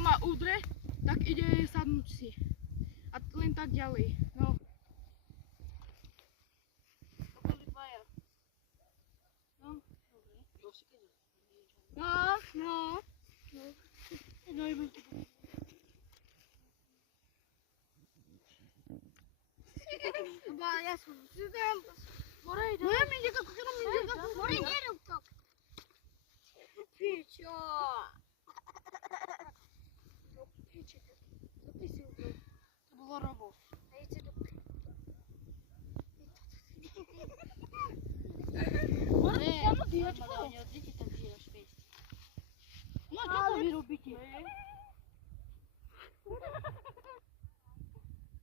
ma udre, tak ide sadnúť si. A len tak ďalej. No. To boli dvaja. No, dobre. No. No i będzie. Chyba ja spróbuję. Moraj, No ja mnie go kupiłam, Moraj, nie rób to. Picio. No picie, co ty się ubrał? To było robo. A ja chcę do... Nie, nie odliczy tak źle świeć. No co wy robicie?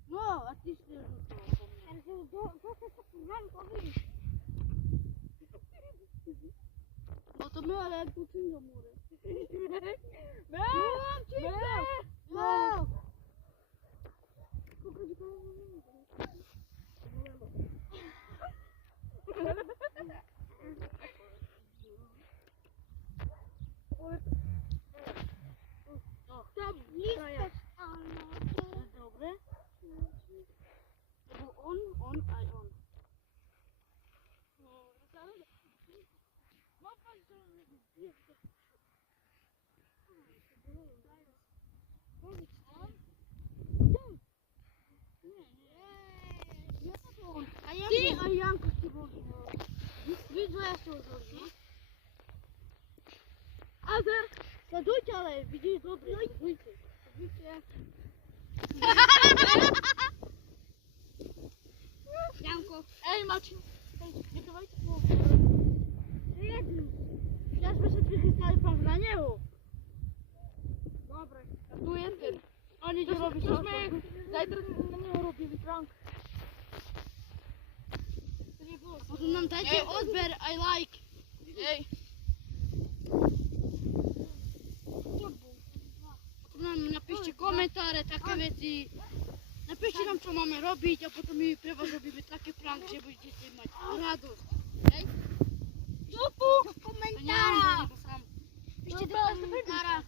No, a ty się no to my, ale jak tu do mury. No! Dobre? To był on, a on. Ty, a Janko ci włożył. Widzę, ja się włożył. Azer, zadujcie, ale widzisz, dobrze, zadujcie. Janko. Ej, Marcin. Nie dawajcie słowa. Ja żeby się przychystali pan na niebo. Dobra, a tu jest ten. Oni To nie robią już my zajtra na niego robili prank. To nie było. Potem nam dajcie odber, I like. Ej. Potem nam napiszcie komentarze, takie rzeczy. Napiszcie nam, co mamy robić, a potem my dla was robimy takie prank, że będziecie mieć radość. Ej? Zupu! To nie mam, bo sam. Piszcie do komentarza.